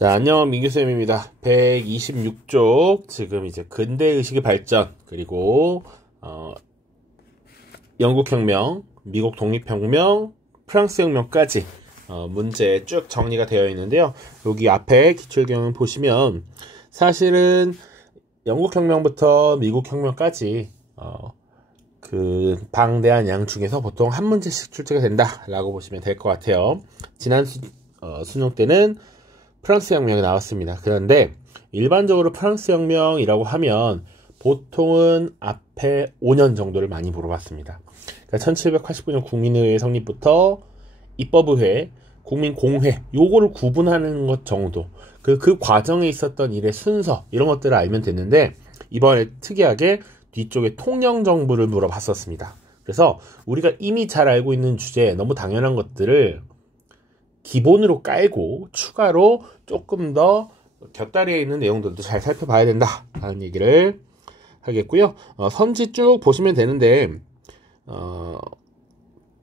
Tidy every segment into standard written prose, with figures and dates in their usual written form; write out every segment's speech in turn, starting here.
자, 안녕, 민규쌤입니다. 126쪽, 지금 이제 근대의식의 발전, 그리고, 영국혁명, 미국 독립혁명, 프랑스혁명까지, 문제 쭉 정리가 되어 있는데요. 여기 앞에 기출경을 보시면, 사실은 영국혁명부터 미국혁명까지, 그 방대한 양 중에서 보통 한 문제씩 출제가 된다라고 보시면 될 것 같아요. 지난 수능 때는 프랑스 혁명이 나왔습니다. 그런데 일반적으로 프랑스 혁명이라고 하면 보통은 앞에 5년 정도를 많이 물어봤습니다. 그러니까 1789년 국민의회 성립부터 입법의회, 국민공회 요거를 구분하는 것 정도, 그 과정에 있었던 일의 순서 이런 것들을 알면 됐는데, 이번에 특이하게 뒤쪽에 통영정부를 물어봤었습니다. 그래서 우리가 이미 잘 알고 있는 주제, 너무 당연한 것들을 기본으로 깔고 추가로 조금 더 곁다리에 있는 내용들도 잘 살펴봐야 된다 라는 얘기를 하겠고요. 선지 쭉 보시면 되는데,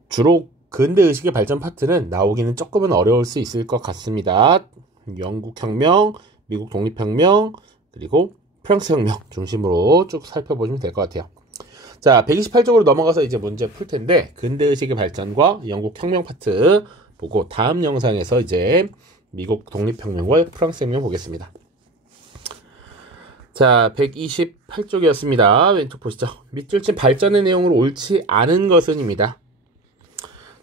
주로 근대의식의 발전 파트는 나오기는 조금은 어려울 수 있을 것 같습니다. 영국혁명, 미국 독립혁명, 그리고 프랑스혁명 중심으로 쭉 살펴보시면 될 것 같아요. 자, 128쪽으로 넘어가서 이제 문제 풀 텐데, 근대의식의 발전과 영국혁명 파트 보고 다음 영상에서 이제 미국 독립혁명과 프랑스혁명 보겠습니다. 자, 128쪽이었습니다. 왼쪽 보시죠. 밑줄 친 발전의 내용으로 옳지 않은 것은입니다.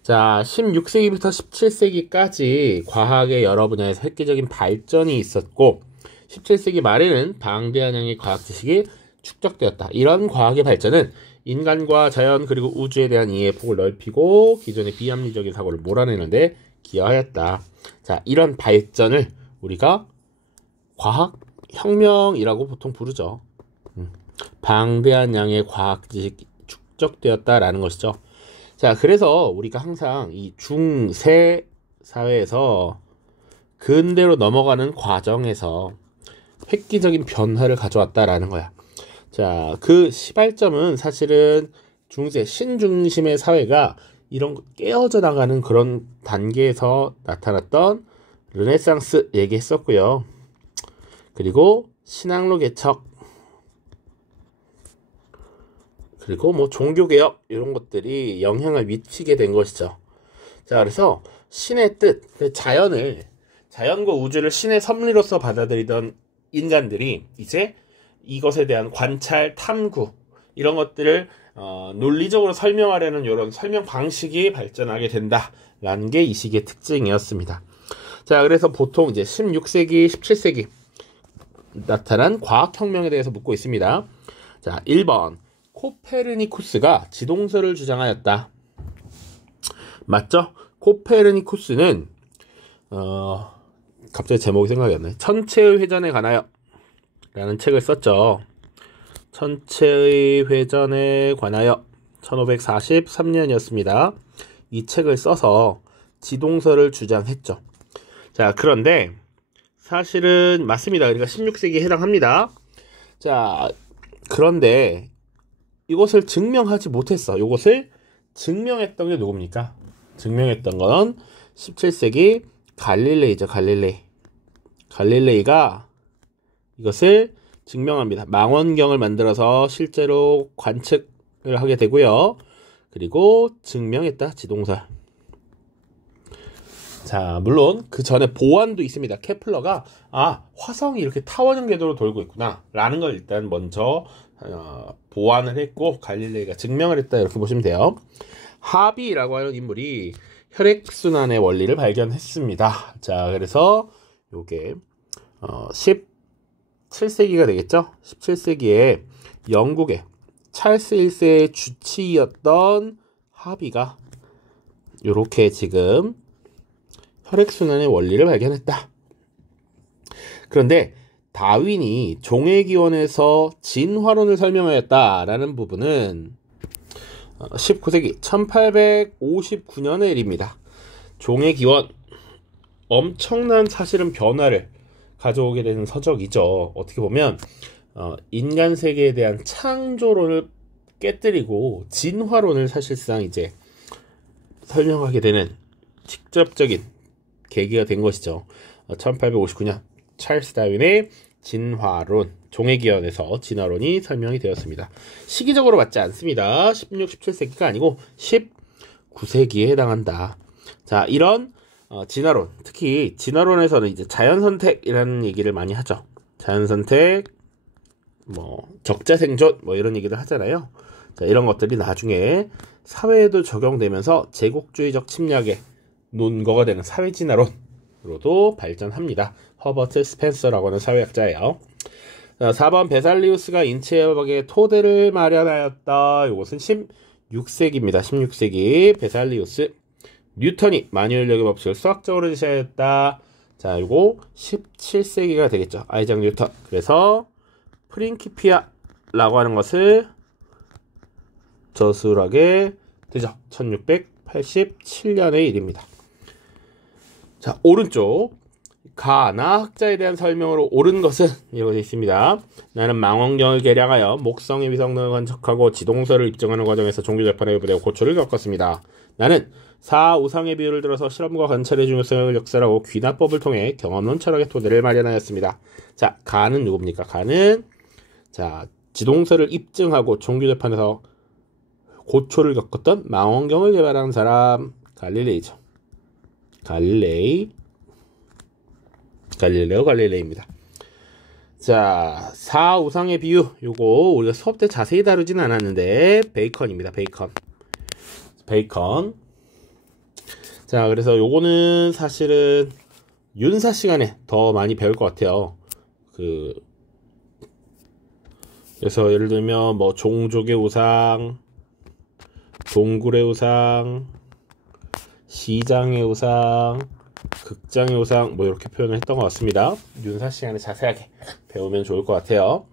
자, 16세기부터 17세기까지 과학의 여러 분야에서 획기적인 발전이 있었고, 17세기 말에는 방대한 양의 과학 지식이 축적되었다. 이런 과학의 발전은 인간과 자연 그리고 우주에 대한 이해의 폭을 넓히고 기존의 비합리적인 사고를 몰아내는데 기여하였다. 자, 이런 발전을 우리가 과학혁명이라고 보통 부르죠. 방대한 양의 과학 지식이 축적되었다라는 것이죠. 자, 그래서 우리가 항상 이 중세 사회에서 근대로 넘어가는 과정에서 획기적인 변화를 가져왔다라는 거야. 자, 그 시발점은 사실은 중세 신중심의 사회가 이런 깨어져 나가는 그런 단계에서 나타났던 르네상스 얘기했었고요. 그리고 신앙로 개척, 그리고 뭐 종교개혁 이런 것들이 영향을 미치게 된 것이죠. 자, 그래서 신의 뜻, 자연과 우주를 신의 섭리로서 받아들이던 인간들이 이제 이것에 대한 관찰, 탐구 이런 것들을 논리적으로 설명하려는 이런 설명 방식이 발전하게 된다라는 게 이 시기의 특징이었습니다. 자, 그래서 보통 이제 16세기, 17세기 나타난 과학혁명에 대해서 묻고 있습니다. 자, 1번 코페르니쿠스가 지동설을 주장하였다. 맞죠? 코페르니쿠스는 갑자기 제목이 생각이 안 나요. 천체의 회전에 관하여 라는 책을 썼죠. 천체의 회전에 관하여 1543년이었습니다. 이 책을 써서 지동설을 주장했죠. 자, 그런데 사실은 맞습니다. 그러니까 16세기에 해당합니다. 자, 그런데 이것을 증명하지 못했어. 이것을 증명했던 게 누굽니까? 증명했던 건 17세기 갈릴레이죠. 갈릴레이가 이것을 증명합니다. 망원경을 만들어서 실제로 관측을 하게 되고요. 그리고 증명했다. 지동설. 자, 물론 그 전에 보완도 있습니다. 케플러가 화성이 이렇게 타원형 궤도로 돌고 있구나 라는 걸 일단 먼저 보완을 했고, 갈릴레이가 증명을 했다 이렇게 보시면 돼요. 하비라고 하는 인물이 혈액순환의 원리를 발견했습니다. 자, 그래서 요게 17세기가 되겠죠. 17세기에 영국의 찰스 1세의 주치의였던 하비가 요렇게 지금 혈액순환의 원리를 발견했다. 그런데 다윈이 종의기원에서 진화론을 설명하였다라는 부분은 19세기 1859년의 일입니다. 종의기원, 엄청난 사실은 변화를 가져오게 되는 서적이죠. 어떻게 보면 인간 세계에 대한 창조론을 깨뜨리고 진화론을 사실상 이제 설명하게 되는 직접적인 계기가 된 것이죠. 1859년 찰스 다윈의 진화론, 종의기원에서 진화론이 설명이 되었습니다. 시기적으로 맞지 않습니다. 16, 17세기가 아니고 19세기에 해당한다. 자, 이런 진화론, 특히 진화론에서는 이제 자연선택이라는 얘기를 많이 하죠. 자연선택, 뭐 적자생존, 뭐 이런 얘기를 하잖아요. 자, 이런 것들이 나중에 사회에도 적용되면서 제국주의적 침략의 논거가 되는 사회진화론으로도 발전합니다. 허버트 스펜서라고 하는 사회학자예요. 자, 4번 베살리우스가 인체협약의 토대를 마련하였다. 이것은 16세기입니다. 16세기 베살리우스. 뉴턴이 만유인력의 법칙을 수학적으로 제시하였다. 자, 이거 17세기가 되겠죠. 아이작 뉴턴. 그래서 프린키피아라고 하는 것을 저술하게 되죠. 1687년의 일입니다. 자, 오른쪽 가나 학자에 대한 설명으로 옳은 것은 이렇게 되어 있습니다. 나는 망원경을 개량하여 목성의 위성능을 관측하고 지동설을 입증하는 과정에서 종교재판에 의뢰되어 고초를 겪었습니다. 나는 사우상의 비율을 들어서 실험과 관찰의 중요성을 역설하고 귀납법을 통해 경험론 철학의 토대를 마련하였습니다. 자, 가는 누굽니까? 가는 자, 지동설을 입증하고 종교재판에서 고초를 겪었던 망원경을 개발한 사람 갈릴레이죠. 갈릴레오 갈릴레이입니다. 자, 사우상의 비유, 요거 우리가 수업 때 자세히 다루진 않았는데 베이컨입니다. 베이컨. 자, 그래서 요거는 사실은 윤사 시간에 더 많이 배울 것 같아요. 그래서 예를 들면 뭐 종족의 우상, 동굴의 우상, 시장의 우상, 극장의 우상, 뭐 이렇게 표현을 했던 것 같습니다. 윤사 시간에 자세하게 배우면 좋을 것 같아요.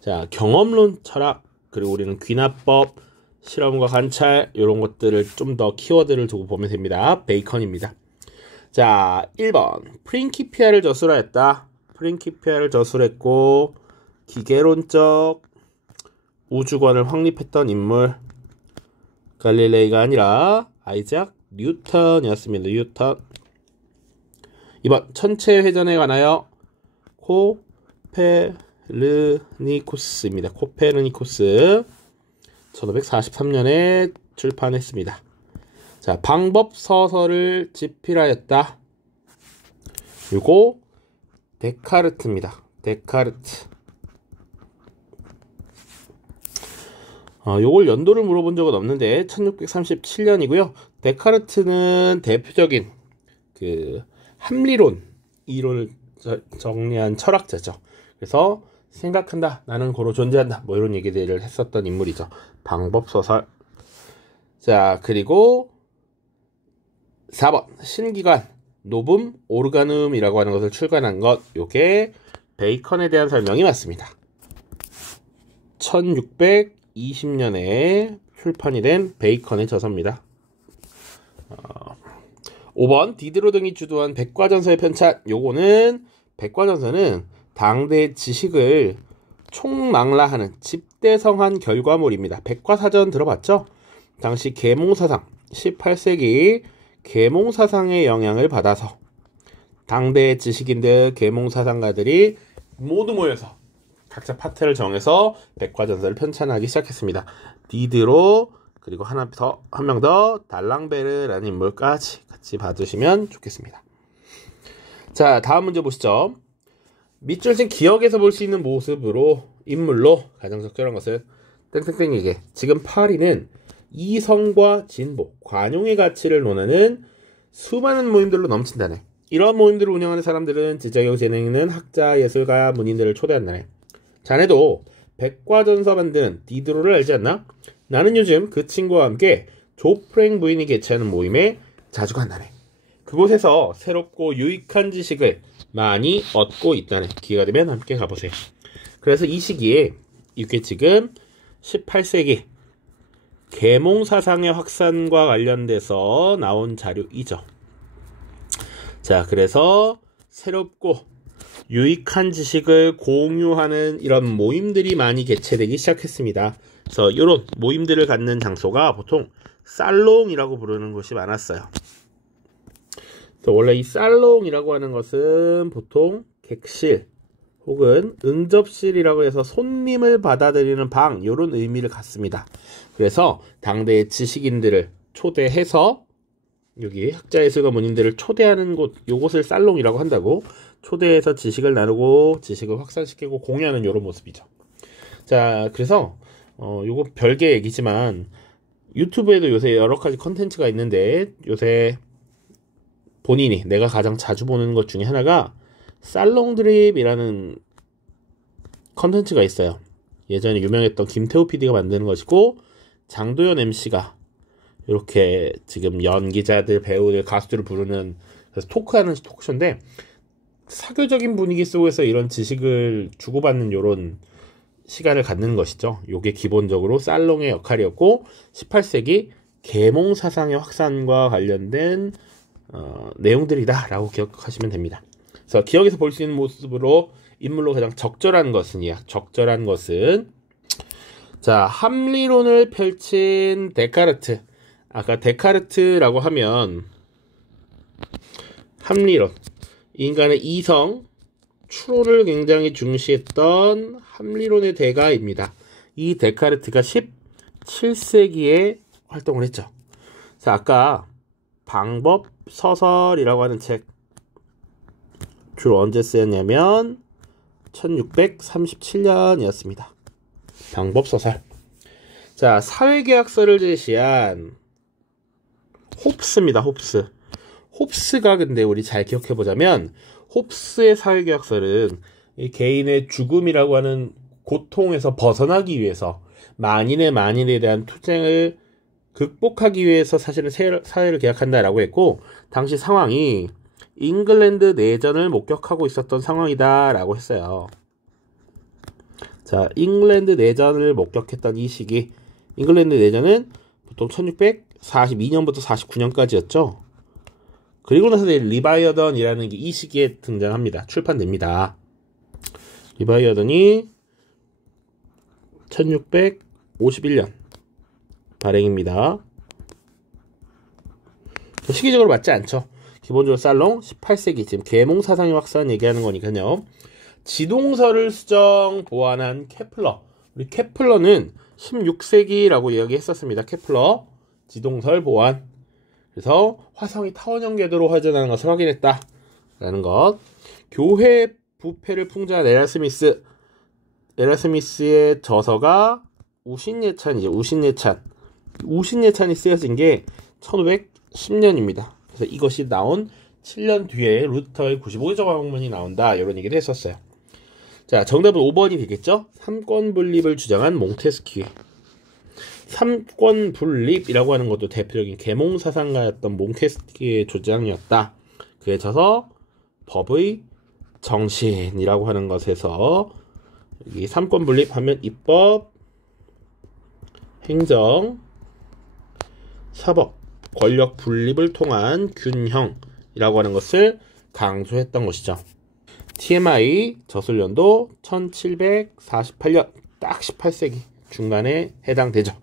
자, 경험론 철학, 그리고 우리는 귀납법, 실험과 관찰, 이런 것들을 좀 더 키워드를 두고 보면 됩니다. 베이컨입니다. 자, 1번 프린키피아를 저술하였다. 프린키피아를 저술했고 기계론적 우주관을 확립했던 인물 갈릴레이가 아니라 아이작 뉴턴이었습니다. 뉴턴. 2번 천체 회전에 관하여 코페르니쿠스입니다. 코페르니쿠스 1543년에 출판했습니다. 자, 방법 서설을 집필하였다. 그리고 데카르트입니다. 데카르트. 요걸 연도를 물어본 적은 없는데 1637년이고요. 데카르트는 대표적인 합리론 이론을 정리한 철학자죠. 그래서 생각한다, 나는 고로 존재한다, 뭐 이런 얘기들을 했었던 인물이죠. 방법소설. 자, 그리고 4번 신기관 노붐 오르가눔이라고 하는 것을 출간한 것, 요게 베이컨에 대한 설명이 맞습니다. 1620년에 출판이 된 베이컨의 저서입니다. 5번 디드로 등이 주도한 백과전서의 편찬. 요거는 백과전서는 당대 지식을 총망라하는 집대성한 결과물입니다. 백과사전 들어봤죠? 당시 계몽사상, 18세기 계몽사상의 영향을 받아서 당대 지식인들, 계몽사상가들이 모두 모여서 각자 파트를 정해서 백과전서를 편찬하기 시작했습니다. 디드로, 그리고 한 명 더 달랑베르라는 인물까지 같이 봐주시면 좋겠습니다. 자, 다음 문제 보시죠. 밑줄 친 기억에서 볼 수 있는 인물로 가장 적절한 것은 땡땡땡에게 지금 파리는 이성과 진보, 관용의 가치를 논하는 수많은 모임들로 넘친다네. 이런 모임들을 운영하는 사람들은 지적이고 재능 있는 학자, 예술가, 문인들을 초대한다네. 자네도 백과전서 만드는 디드로를 알지 않나? 나는 요즘 그 친구와 함께 조프랭 부인이 개최하는 모임에 자주 간다네. 그곳에서 새롭고 유익한 지식을 많이 얻고 있다네. 기회가 되면 함께 가보세요. 그래서 이 시기에 이게 지금 18세기 계몽사상의 확산과 관련돼서 나온 자료이죠. 자, 그래서 새롭고 유익한 지식을 공유하는 이런 모임들이 많이 개최되기 시작했습니다. 그래서 이런 모임들을 갖는 장소가 보통 살롱이라고 부르는 곳이 많았어요. 원래 이 살롱이라고 하는 것은 보통 객실 혹은 응접실이라고 해서 손님을 받아들이는 방, 이런 의미를 갖습니다. 그래서 당대의 지식인들을 초대해서 여기 학자예술가 문인들을 초대하는 곳, 요곳을 살롱이라고 한다고. 초대해서 지식을 나누고 지식을 확산시키고 공유하는 이런 모습이죠. 자, 그래서 요거 별개 얘기지만 유튜브에도 요새 여러 가지 컨텐츠가 있는데, 요새 본인이 내가 가장 자주 보는 것 중에 하나가 살롱 드립이라는 컨텐츠가 있어요. 예전에 유명했던 김태우 PD가 만드는 것이고, 장도연 MC가 이렇게 지금 연기자들, 배우들, 가수들을 부르는, 그래서 토크하는 토크쇼인데, 사교적인 분위기 속에서 이런 지식을 주고받는 이런 시간을 갖는 것이죠. 이게 기본적으로 살롱의 역할이었고, 18세기 계몽 사상의 확산과 관련된 내용들이다 라고 기억하시면 됩니다. 그래서 기억에서 볼 수 있는 모습으로 인물로 가장 적절한 것은 자, 합리론을 펼친 데카르트. 아까 데카르트라고 하면 합리론, 인간의 이성, 추론을 굉장히 중시했던 합리론의 대가입니다. 이 데카르트가 17세기에 활동을 했죠. 자, 아까 방법 서설이라고 하는 책 주로 언제 쓰였냐면 1637년이었습니다. 방법 서설. 자, 사회계약서를 제시한 홉스입니다. 홉스가 근데 우리 잘 기억해보자면, 홉스의 사회계약서는 이 개인의 죽음이라고 하는 고통에서 벗어나기 위해서, 만인에 대한 투쟁을 극복하기 위해서 사실은 사회를 계약한다라고 했고, 당시 상황이 잉글랜드 내전을 목격하고 있었던 상황이다라고 했어요. 자, 잉글랜드 내전을 목격했던 이 시기, 잉글랜드 내전은 보통 1642년부터 49년까지였죠. 그리고 나서 리바이어던이라는 게 이 시기에 등장합니다. 출판됩니다. 리바이어던이 1651년 발행입니다. 시기적으로 맞지 않죠. 기본적으로 살롱 18세기, 지금 계몽 사상의 확산 얘기하는 거니까요. 지동설을 수정 보완한 케플러. 우리 케플러는 16세기라고 이야기했었습니다. 케플러 지동설 보완. 그래서 화성이 타원형 궤도로 회전하는 것을 확인했다라는 것. 교회 부패를 풍자한 에라스미스의 저서가 우신예찬이죠. 우신예찬이 쓰여진 게 1510년입니다. 그래서 이것이 나온 7년 뒤에 루터의 95개 저항문이 나온다, 이런 얘기를 했었어요. 자, 정답은 5번이 되겠죠? 삼권 분립을 주장한 몽테스키에. 삼권 분립이라고 하는 것도 대표적인 계몽 사상가였던 몽테스키의 주장이었다. 그에 져서 법의 정신이라고 하는 것에서 여기 삼권 분립하면 입법, 행정, 사법, 권력 분립을 통한 균형이라고 하는 것을 강조했던 것이죠. TMI 저술년도 1748년, 딱 18세기 중간에 해당되죠.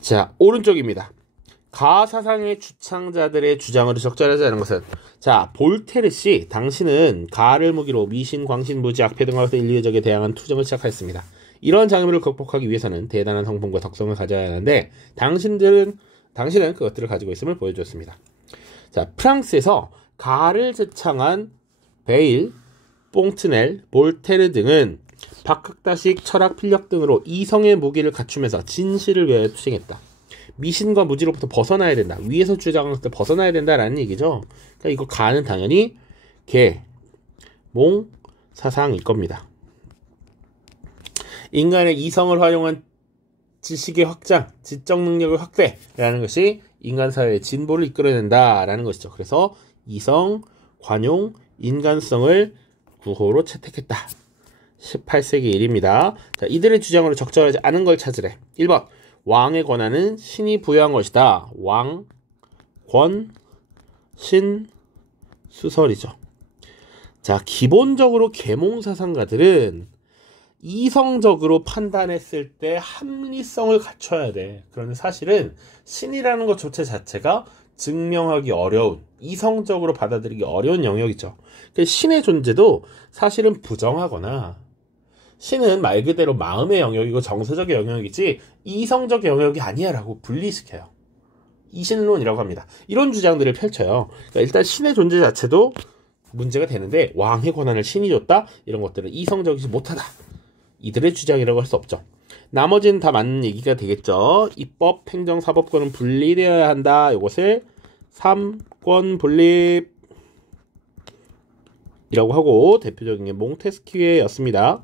자, 오른쪽입니다. 가사상의 주창자들의 주장을 적절하지 않은 것은, 자, 볼테르 씨, 당신은 가를 무기로 미신, 광신, 무지, 악패 등과 같은 인류적에 대항한 투쟁을 시작하였습니다. 이러한 장애물을 극복하기 위해서는 대단한 성품과 덕성을 가져야 하는데, 당신은 그것들을 가지고 있음을 보여주었습니다. 자, 프랑스에서 가를 제창한 베일, 뽕트넬, 볼테르 등은 박학다식, 철학, 필력 등으로 이성의 무기를 갖추면서 진실을 위하여 투쟁했다. 미신과 무지로부터 벗어나야 된다. 위에서 주장할 때 벗어나야 된다라는 얘기죠. 그러니까 이거 가는 당연히 계몽 사상일 겁니다. 인간의 이성을 활용한 지식의 확장, 지적 능력의 확대라는 것이 인간 사회의 진보를 이끌어낸다라는 것이죠. 그래서 이성, 관용, 인간성을 구호로 채택했다. 18세기 일입니다. 자, 이들의 주장으로 적절하지 않은 걸 찾으래. 1번, 왕의 권한은 신이 부여한 것이다. 왕, 권, 신, 수설이죠. 자, 기본적으로 계몽사상가들은 이성적으로 판단했을 때 합리성을 갖춰야 돼. 그런데 사실은 신이라는 것 자체가 증명하기 어려운, 이성적으로 받아들이기 어려운 영역이죠. 신의 존재도 사실은 부정하거나 신은 말 그대로 마음의 영역이고 정서적인 영역이지 이성적 영역이 아니야 라고 분리시켜요. 이신론이라고 합니다. 이런 주장들을 펼쳐요. 그러니까 일단 신의 존재 자체도 문제가 되는데 왕의 권한을 신이 줬다? 이런 것들은 이성적이지 못하다. 이들의 주장이라고 할 수 없죠. 나머지는 다 맞는 얘기가 되겠죠. 입법, 행정, 사법권은 분리되어야 한다. 이것을 3권 분립이라고 하고 대표적인 게 몽테스키에였습니다.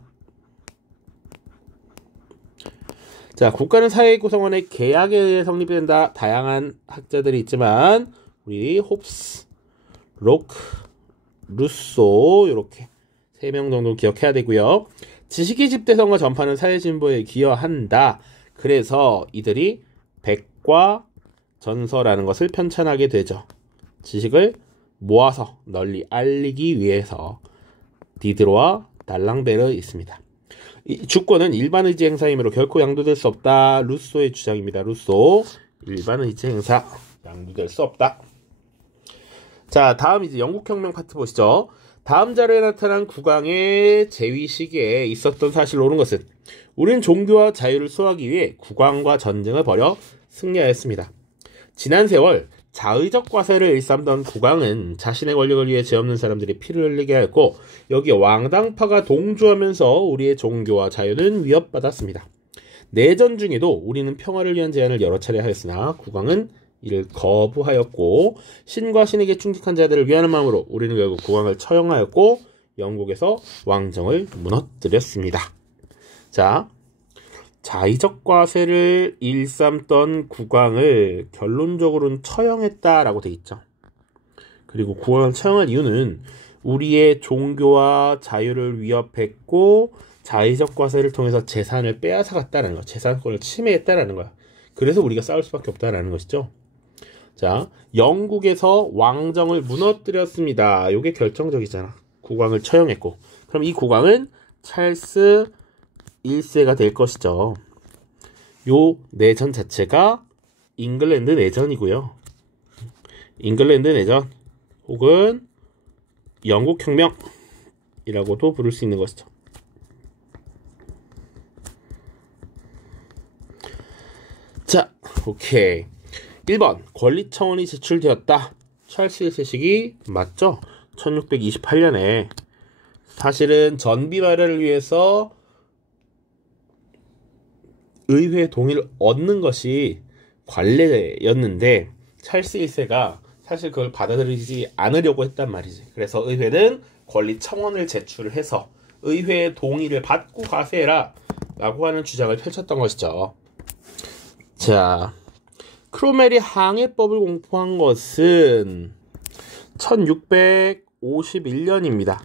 자, 국가는 사회 구성원의 계약에 의해 성립된다. 다양한 학자들이 있지만 우리 홉스, 로크, 루소 이렇게 3명 정도 기억해야 되고요. 지식의 집대성과 전파는 사회 진보에 기여한다. 그래서 이들이 백과 전서라는 것을 편찬하게 되죠. 지식을 모아서 널리 알리기 위해서 디드로와 달랑베르 있습니다. 이 주권은 일반 의지 행사이므로 결코 양도될 수 없다. 루소의 주장입니다. 루소, 일반 의지 행사 양도될 수 없다. 자, 다음 이제 영국혁명 파트 보시죠. 다음 자료에 나타난 국왕의 재위 시기에 있었던 사실로 옳은 것은 우리는 종교와 자유를 수호하기 위해 국왕과 전쟁을 벌여 승리하였습니다. 지난 세월 자의적 과세를 일삼던 국왕은 자신의 권력을 위해 죄 없는 사람들이 피를 흘리게 하였고 여기에 왕당파가 동조하면서 우리의 종교와 자유는 위협받았습니다. 내전 중에도 우리는 평화를 위한 제안을 여러 차례 하였으나 국왕은 이를 거부하였고 신과 신에게 충직한 자들을 위하는 마음으로 우리는 결국 국왕을 처형하였고 영국에서 왕정을 무너뜨렸습니다. 자, 자의적 과세를 일삼던 국왕을 결론적으로는 처형했다라고 돼 있죠. 그리고 국왕을 처형할 이유는 우리의 종교와 자유를 위협했고 자의적 과세를 통해서 재산을 빼앗아갔다는 거, 재산권을 침해했다라는 거야. 그래서 우리가 싸울 수밖에 없다라는 것이죠. 자, 영국에서 왕정을 무너뜨렸습니다. 이게 결정적이잖아. 국왕을 처형했고. 그럼 이 국왕은 찰스 1세가 될 것이죠. 요 내전 자체가 잉글랜드 내전이고요. 잉글랜드 내전 혹은 영국혁명이라고도 부를 수 있는 것이죠. 자, 오케이. 1번 권리청원이 제출되었다. 찰스 1세 시기 맞죠? 1628년에 사실은 전비 마련을 위해서 의회 동의를 얻는 것이 관례였는데 찰스 1세가 사실 그걸 받아들이지 않으려고 했단 말이지. 그래서 의회는 권리청원을 제출해서 의회의 동의를 받고 과세해라 라고 하는 주장을 펼쳤던 것이죠. 자, 크로멜이 항해법을 공포한 것은 1651년입니다.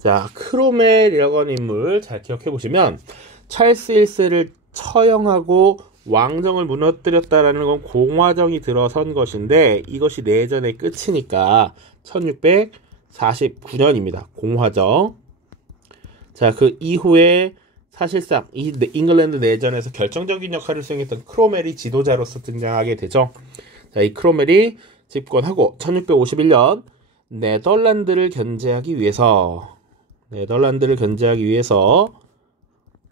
자, 크로멜이라고 하는 인물 잘 기억해 보시면 찰스 1세를 처형하고 왕정을 무너뜨렸다라는 건 공화정이 들어선 것인데 이것이 내전의 끝이니까 1649년입니다. 공화정. 자, 그 이후에 사실상 이 잉글랜드 내전에서 결정적인 역할을 수행했던 크로멜이 지도자로서 등장하게 되죠. 자, 이 크로멜이 집권하고 1651년 네덜란드를 견제하기 위해서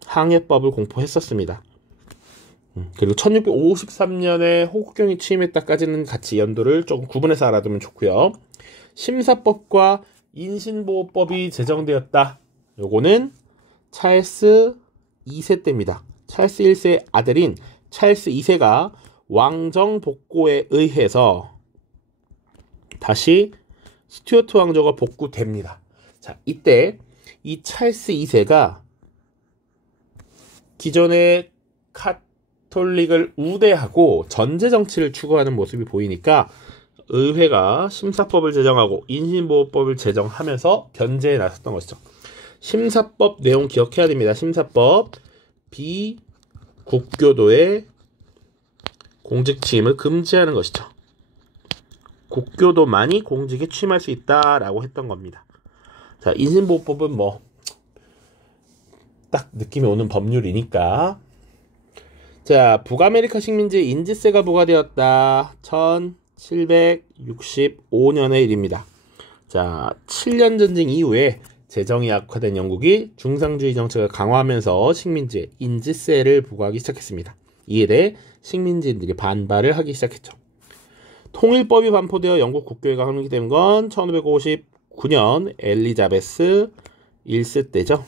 항해법을 공포했었습니다. 그리고 1653년에 호국경이 취임했다까지는 같이 연도를 조금 구분해서 알아두면 좋고요. 심사법과 인신보호법이 제정되었다. 요거는 찰스 2세 때입니다. 찰스 1세의 아들인 찰스 2세가 왕정 복고에 의해서 다시 스튜어트 왕조가 복구됩니다. 자, 이때 이 찰스 2세가 기존의 카톨릭을 우대하고 전제 정치를 추구하는 모습이 보이니까 의회가 심사법을 제정하고 인신보호법을 제정하면서 견제에 나섰던 것이죠. 심사법 내용 기억해야 됩니다. 심사법 비국교도의 공직 취임을 금지하는 것이죠. 국교도만이 공직에 취임할 수 있다라고 했던 겁니다. 자, 인신보호법은 뭐 딱 느낌이 오는 법률이니까. 자, 북아메리카 식민지에 인지세가 부과되었다. 1765년의 일입니다. 자, 7년 전쟁 이후에 재정이 악화된 영국이 중상주의 정책을 강화하면서 식민지에 인지세를 부과하기 시작했습니다. 이에 대해 식민지인들이 반발을 하기 시작했죠. 통일법이 반포되어 영국 국교회가 확립된 건 1559년 엘리자베스 1세 때죠.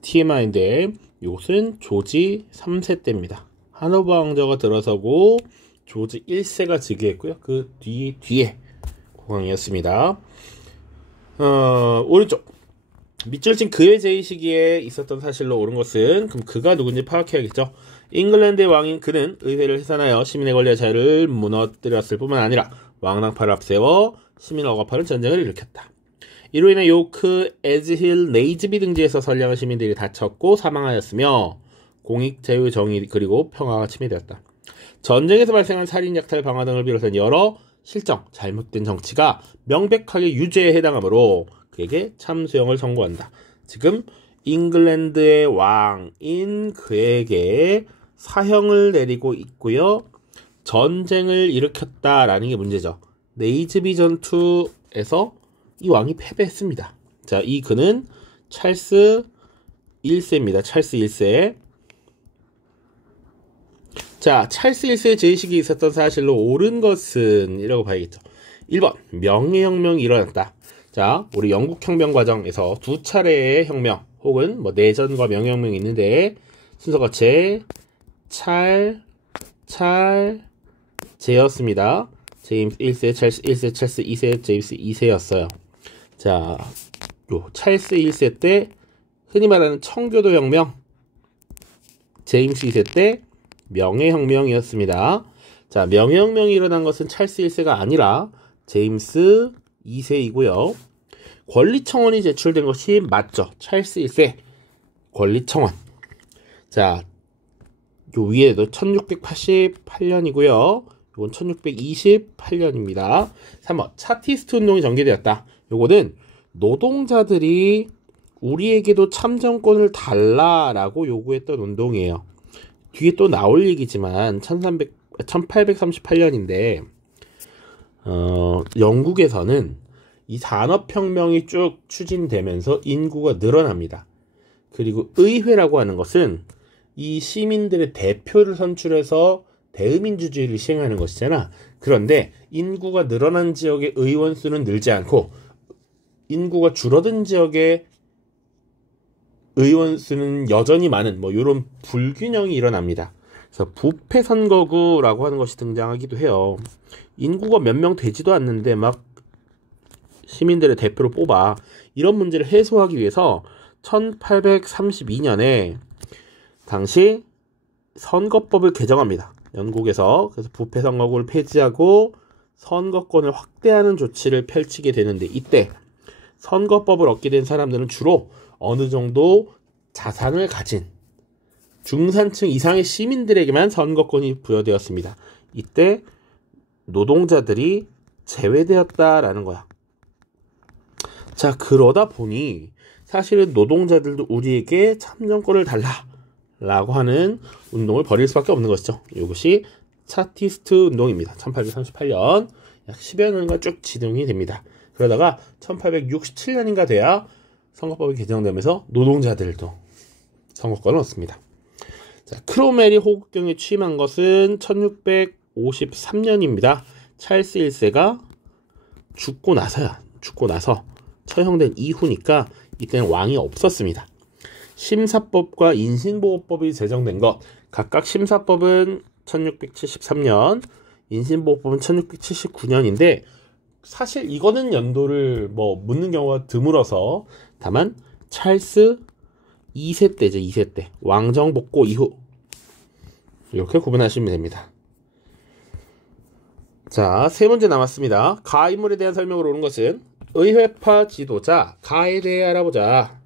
TMI인데 이것은 조지 3세 때입니다. 하노버 왕조가 들어서고 조지 1세가 즉위했고요. 그 뒤에 국왕이었습니다. 오른쪽 밑줄친 그의 제위 시기에 있었던 사실로 옳은 것은 그럼 그가 누군지 파악해야겠죠. 잉글랜드의 왕인 그는 의회를 해산하여 시민의 권리와 자유를 무너뜨렸을 뿐만 아니라 왕당파를 앞세워 시민을 억압하는 전쟁을 일으켰다. 이로 인해 요크, 에즈힐, 네이즈비 등지에서 선량한 시민들이 다쳤고 사망하였으며 공익, 자유, 정의 그리고 평화가 침해되었다. 전쟁에서 발생한 살인, 약탈, 방화 등을 비롯한 여러 실정, 잘못된 정치가 명백하게 유죄에 해당하므로 그에게 참수형을 선고한다. 지금 잉글랜드의 왕인 그에게 사형을 내리고 있고요. 전쟁을 일으켰다라는 게 문제죠. 네이즈비 전투에서 이 왕이 패배했습니다. 자, 이 그는 찰스 1세입니다. 찰스 1세. 자, 찰스 1세의 제위식이 있었던 사실로 옳은 것은 이라고 봐야겠죠. 1번 명예혁명이 일어났다. 자, 우리 영국혁명 과정에서 두 차례의 혁명 혹은 뭐 내전과 명예혁명이 있는데 순서가 제였습니다. 제임스 1세, 찰스 1세, 찰스 2세, 제임스 2세였어요. 자, 요 찰스 1세 때 흔히 말하는 청교도 혁명, 제임스 2세 때 명예혁명이었습니다. 자, 명예혁명이 일어난 것은 찰스 1세가 아니라 제임스 2세이고요. 권리청원이 제출된 것이 맞죠. 찰스 1세 권리청원. 자, 요 위에도 1688년이고요. 이건 1628년입니다. 3번 차티스트 운동이 전개되었다. 요거는 노동자들이 우리에게도 참정권을 달라라고 요구했던 운동이에요. 뒤에 또 나올 얘기지만 1838년인데 영국에서는 이 산업혁명이 쭉 추진되면서 인구가 늘어납니다. 그리고 의회라고 하는 것은 이 시민들의 대표를 선출해서 대의민주주의를 시행하는 것이잖아. 그런데 인구가 늘어난 지역의 의원 수는 늘지 않고 인구가 줄어든 지역의 의원 수는 여전히 많은 뭐 이런 불균형이 일어납니다. 그래서 부패 선거구라고 하는 것이 등장하기도 해요. 인구가 몇 명 되지도 않는데 막 시민들의 대표를 뽑아. 이런 문제를 해소하기 위해서 1832년에 당시 선거법을 개정합니다. 영국에서. 그래서 부패 선거구를 폐지하고 선거권을 확대하는 조치를 펼치게 되는데 이때 선거법을 얻게 된 사람들은 주로 어느 정도 자산을 가진 중산층 이상의 시민들에게만 선거권이 부여되었습니다. 이때 노동자들이 제외되었다라는 거야. 자, 그러다 보니 사실은 노동자들도 우리에게 참정권을 달라라고 하는 운동을 벌일 수밖에 없는 것이죠. 이것이 차티스트 운동입니다. 1838년 약 10여 년간 쭉 진행이 됩니다. 그러다가 1867년인가 돼야 선거법이 개정되면서 노동자들도 선거권을 얻습니다. 자, 크로멜이 호국경에 취임한 것은 1653년입니다. 찰스 1세가 죽고 나서 처형된 이후니까 이때는 왕이 없었습니다. 심사법과 인신보호법이 제정된 것, 각각 심사법은 1673년, 인신보호법은 1679년인데 사실 이거는 연도를 뭐 묻는 경우가 드물어서 다만 찰스 2세 때죠. 2세 때 왕정 복고 이후 이렇게 구분하시면 됩니다. 자, 세 문제 남았습니다. 가 인물에 대한 설명으로 오는 것은 의회파 지도자 가에 대해 알아보자.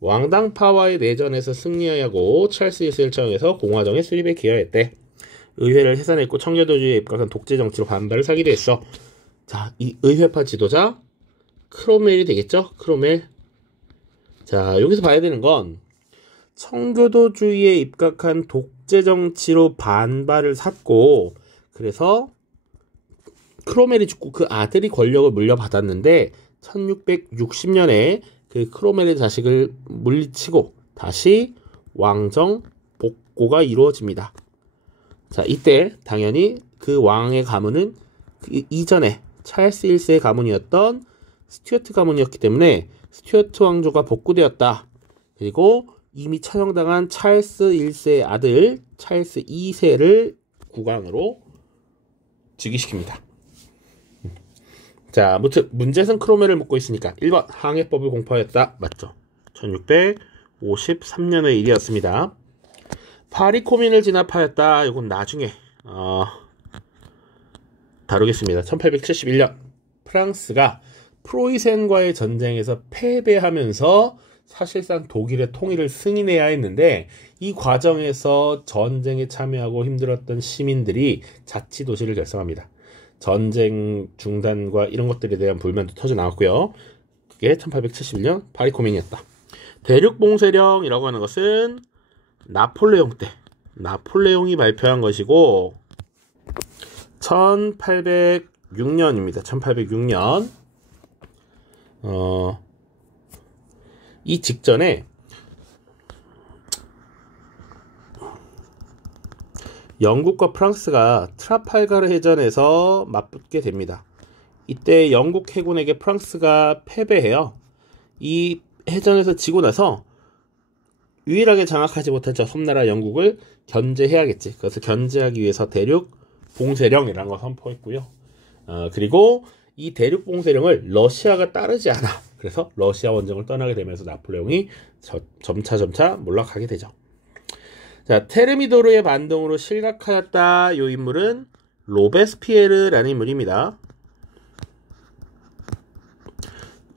왕당파와의 내전에서 승리하고 찰스 1세를 처형해서 공화정의 수립에 기여했대. 의회를 해산했고 청교도주의에 입각한 독재 정치로 반발을 사기도 했어. 자, 이 의회파 지도자 크로멜이 되겠죠? 크로멜. 자, 여기서 봐야 되는 건 청교도주의에 입각한 독재 정치로 반발을 샀고 그래서 크로멜이 죽고 그 아들이 권력을 물려받았는데 1660년에 그 크로멜의 자식을 물리치고 다시 왕정 복고가 이루어집니다. 자, 이때 당연히 그 왕의 가문은 그 이전에 찰스 1세의 가문이었던 스튜어트 가문이었기 때문에 스튜어트 왕조가 복구되었다. 그리고 이미 처형당한 찰스 1세의 아들 찰스 2세를 국왕으로 즉위시킵니다. 자, 아무튼 문제는 크로멜을 묻고 있으니까 1번 항해법을 공포하였다. 맞죠? 1653년의 일이었습니다. 파리코민을 진압하였다. 이건 나중에 다루겠습니다. 1871년 프랑스가 프로이센과의 전쟁에서 패배하면서 사실상 독일의 통일을 승인해야 했는데 이 과정에서 전쟁에 참여하고 힘들었던 시민들이 자치도시를 결성합니다. 전쟁 중단과 이런 것들에 대한 불만도 터져 나왔고요. 그게 1871년 파리코민이었다. 대륙봉쇄령이라고 하는 것은 나폴레옹 때 나폴레옹이 발표한 것이고 1806년입니다. 1806년 이 직전에 영국과 프랑스가 트라팔가르 해전에서 맞붙게 됩니다. 이때 영국 해군에게 프랑스가 패배해요. 이 해전에서 지고 나서 유일하게 장악하지 못한 저 섬나라 영국을 견제해야겠지. 그것을 견제하기 위해서 대륙 봉쇄령이라는 걸 선포했고요. 그리고 이 대륙 봉쇄령을 러시아가 따르지 않아. 그래서 러시아 원정을 떠나게 되면서 나폴레옹이 점차 몰락하게 되죠. 자, 테르미도르의 반동으로 실각하였다. 이 인물은 로베스피에르라는 인물입니다.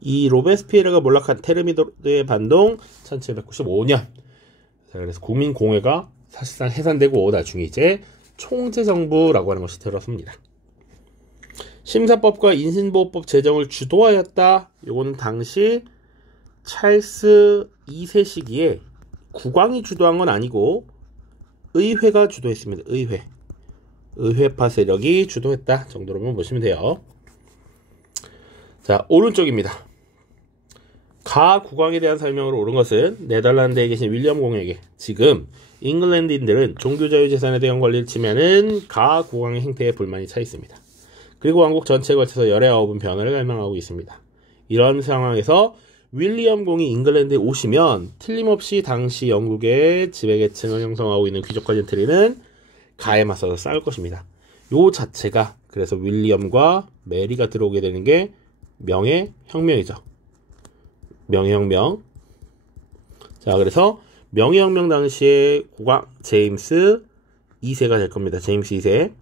이 로베스피에르가 몰락한 테르미도르의 반동 1795년. 자, 그래서 국민공회가 사실상 해산되고 나중에 이제 총재정부라고 하는 것이 들어섭니다. 심사법과 인신보호법 제정을 주도하였다. 요거는 당시 찰스 2세 시기에 국왕이 주도한 건 아니고 의회가 주도했습니다. 의회파 세력이 주도했다 정도로만 보시면 돼요. 자, 오른쪽입니다. 가 국왕에 대한 설명으로 옳은 것은 네덜란드에 계신 윌리엄 공에게 지금 잉글랜드인들은 종교자유재산에 대한 권리를 침해하는 가 국왕의 행태에 불만이 차 있습니다. 그리고 왕국 전체에 걸쳐서 열의 아홉은 변화를 갈망하고 있습니다. 이런 상황에서 윌리엄 공이 잉글랜드에 오시면 틀림없이 당시 영국의 지배계층을 형성하고 있는 귀족과 젠틀리는 가에 맞서서 싸울 것입니다. 요 자체가 그래서 윌리엄과 메리가 들어오게 되는 게 명예혁명이죠. 명예혁명. 자, 그래서 명예혁명 당시에 국왕 제임스 2세가 될 겁니다. 제임스 2세.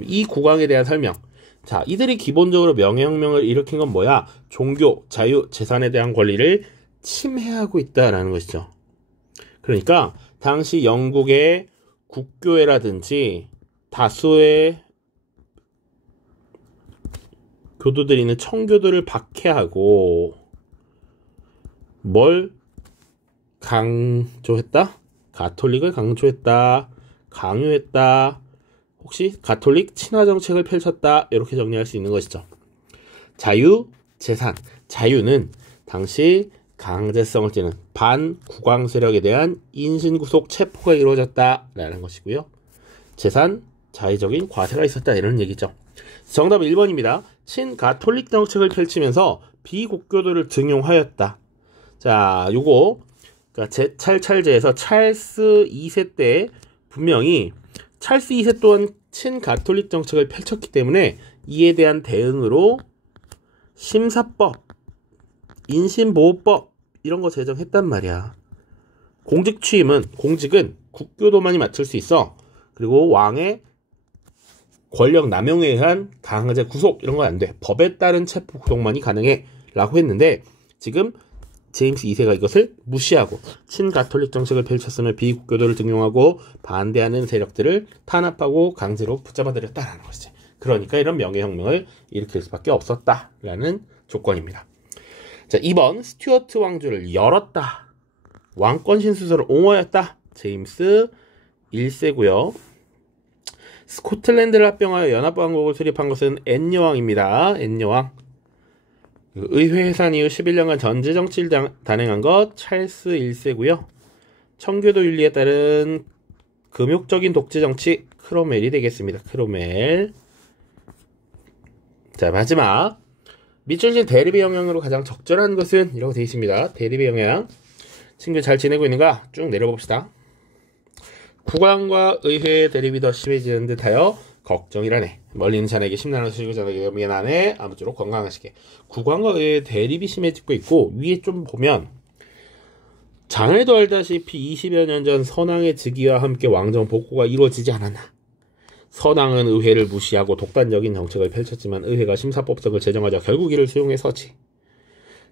이 국왕에 대한 설명. 자, 이들이 기본적으로 명예혁명을 일으킨 건 뭐야? 종교, 자유, 재산에 대한 권리를 침해하고 있다라는 것이죠. 그러니까 당시 영국의 국교회라든지 다수의 교도들이 있는 청교도를 박해하고 뭘 강조했다? 가톨릭을 강조했다. 강요했다. 혹시 가톨릭 친화 정책을 펼쳤다. 이렇게 정리할 수 있는 것이죠. 자유, 재산. 자유는 당시 강제성을 띠는 반국왕 세력에 대한 인신구속 체포가 이루어졌다라는 것이고요. 재산, 자의적인 과세가 있었다. 이런 얘기죠. 정답은 1번입니다. 친가톨릭 정책을 펼치면서 비국교도를 등용하였다. 자, 요거 그러니까 찰찰제에서 찰스 2세 때 분명히 찰스 2세 또한 친가톨릭 정책을 펼쳤기 때문에 이에 대한 대응으로 심사법, 인신보호법 이런 거 제정했단 말이야. 공직은 국교도만이 맡을 수 있어. 그리고 왕의 권력 남용에 의한 강제 구속 이런 건 안 돼. 법에 따른 체포 구속만이 가능해 라고 했는데 지금 제임스 2세가 이것을 무시하고 친가톨릭 정책을 펼쳤으며 비국교도를 등용하고 반대하는 세력들을 탄압하고 강제로 붙잡아들였다라는 것이지. 그러니까 이런 명예혁명을 일으킬 수밖에 없었다라는 조건입니다. 자, 2번 스튜어트 왕조를 열었다. 왕권 신수설을 옹호하였다. 제임스 1세고요. 스코틀랜드를 합병하여 연합왕국을 수립한 것은 앤여왕입니다. 앤여왕. 의회 해산 이후 11년간 전제 정치를 단행한 것 찰스 1세고요. 청교도 윤리에 따른 금욕적인 독재 정치 크로멜이 되겠습니다. 크로멜. 자, 마지막. 미술진 대립의 영향으로 가장 적절한 것은 이라고 되어 있습니다. 대립의 영향. 친구 잘 지내고 있는가? 쭉 내려봅시다. 국왕과 의회의 대립이 더 심해지는 듯하여 걱정이라네. 멀리 있는 자네에게 심란한 소식을 전하게 미안하네. 아무쪼록 건강하시게. 국왕과 의회의 대립이 심해지고 있고, 위에 좀 보면 자네도 알다시피 20여 년 전 선왕의 즉위와 함께 왕정 복구가 이루어지지 않았나. 선왕은 의회를 무시하고 독단적인 정책을 펼쳤지만 의회가 심사법석을 제정하자 결국 이를 수용해서지.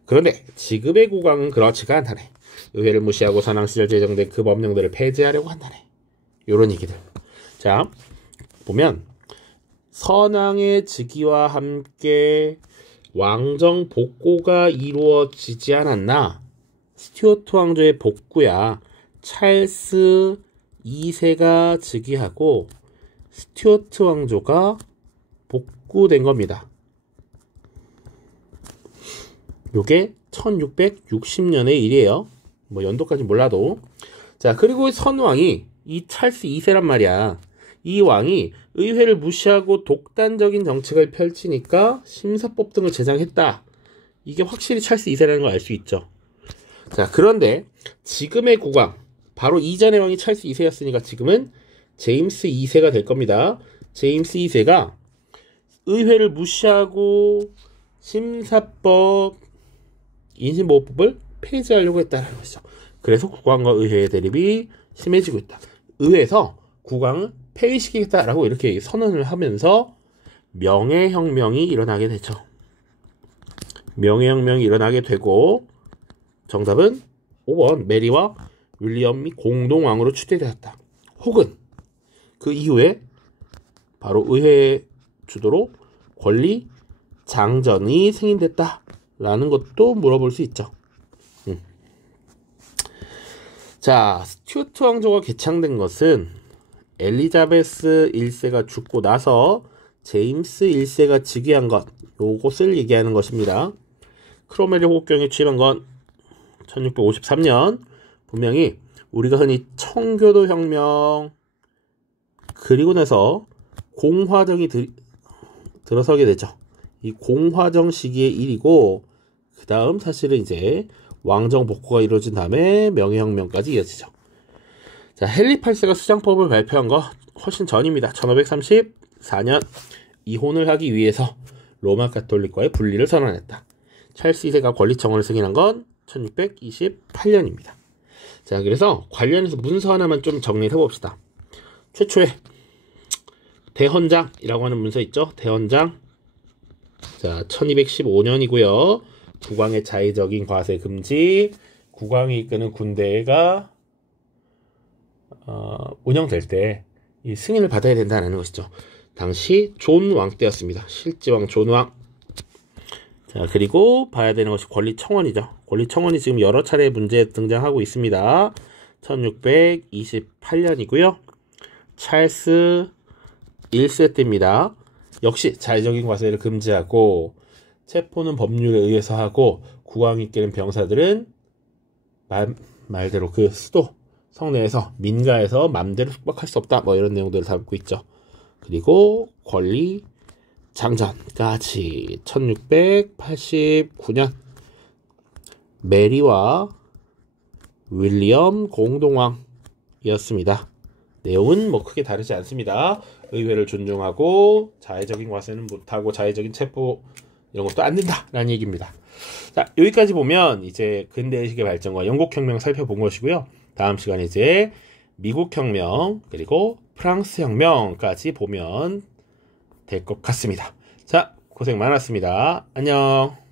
그런데 지금의 국왕은 그렇지가 않다네. 의회를 무시하고 선왕 시절 제정된 그 법령들을 폐지하려고 한다네. 요런 얘기들. 자, 보면 선왕의 즉위와 함께 왕정 복구가 이루어지지 않았나? 스튜어트 왕조의 복구야. 찰스 2세가 즉위하고 스튜어트 왕조가 복구된 겁니다. 요게 1660년의 일이에요. 뭐 연도까지 몰라도. 자, 그리고 선왕이 이 찰스 2세란 말이야. 이 왕이 의회를 무시하고 독단적인 정책을 펼치니까 심사법 등을 제정했다. 이게 확실히 찰스 2세라는 걸 알 수 있죠. 자, 그런데 지금의 국왕, 바로 이전의 왕이 찰스 2세였으니까 지금은 제임스 2세가 될 겁니다. 제임스 2세가 의회를 무시하고 심사법, 인신보호법을 폐지하려고 했다는 것이죠. 그래서 국왕과 의회의 대립이 심해지고 있다. 의회에서 국왕을 폐위시키겠다라고 이렇게 선언을 하면서 명예혁명이 일어나게 되죠. 명예혁명이 일어나게 되고 정답은 5번 메리와 윌리엄이 공동왕으로 추대되었다. 혹은 그 이후에 바로 의회 주도로 권리 장전이 승인됐다라는 것도 물어볼 수 있죠. 자, 스튜어트 왕조가 개창된 것은 엘리자베스 1세가 죽고 나서 제임스 1세가 즉위한 것, 요것을 얘기하는 것입니다. 크로멜이 호국경에 취임한 건 1653년. 분명히 우리가 흔히 청교도 혁명 그리고 나서 공화정이 들어서게 되죠. 이 공화정 시기의 일이고 그 다음 사실은 이제 왕정 복구가 이루어진 다음에 명예혁명까지 이어지죠. 자, 헨리 8세가 수장법을 발표한 거 훨씬 전입니다. 1534년 이혼을 하기 위해서 로마 가톨릭과의 분리를 선언했다. 찰스 2세가 권리청원을 승인한 건 1628년입니다. 자, 그래서 관련해서 문서 하나만 좀 정리를 해봅시다. 최초에 대헌장이라고 하는 문서 있죠. 대헌장. 자, 1215년이고요. 국왕의 자의적인 과세 금지, 국왕이 이끄는 군대가 운영될 때 이 승인을 받아야 된다는 것이죠. 당시 존 왕 때였습니다. 실지왕 존 왕. 자, 그리고 봐야 되는 것이 권리청원이죠. 권리청원이 지금 여러 차례 문제에 등장하고 있습니다. 1628년이고요. 찰스 1세 때입니다. 역시 자의적인 과세를 금지하고 체포는 법률에 의해서 하고 국왕이 이끄는 병사들은 말대로 그 수도 성내에서 민가에서 맘대로 숙박할 수 없다. 뭐 이런 내용들을 담고 있죠. 그리고 권리 장전까지 1689년 메리와 윌리엄 공동왕이었습니다. 내용은 뭐 크게 다르지 않습니다. 의회를 존중하고 자의적인 과세는 못하고 자의적인 체포 이런 것도 안 된다라는 얘기입니다. 자, 여기까지 보면 이제 근대의식의 발전과 영국혁명 살펴본 것이고요. 다음 시간에 이제 미국혁명 그리고 프랑스혁명까지 보면 될 것 같습니다. 자, 고생 많았습니다. 안녕.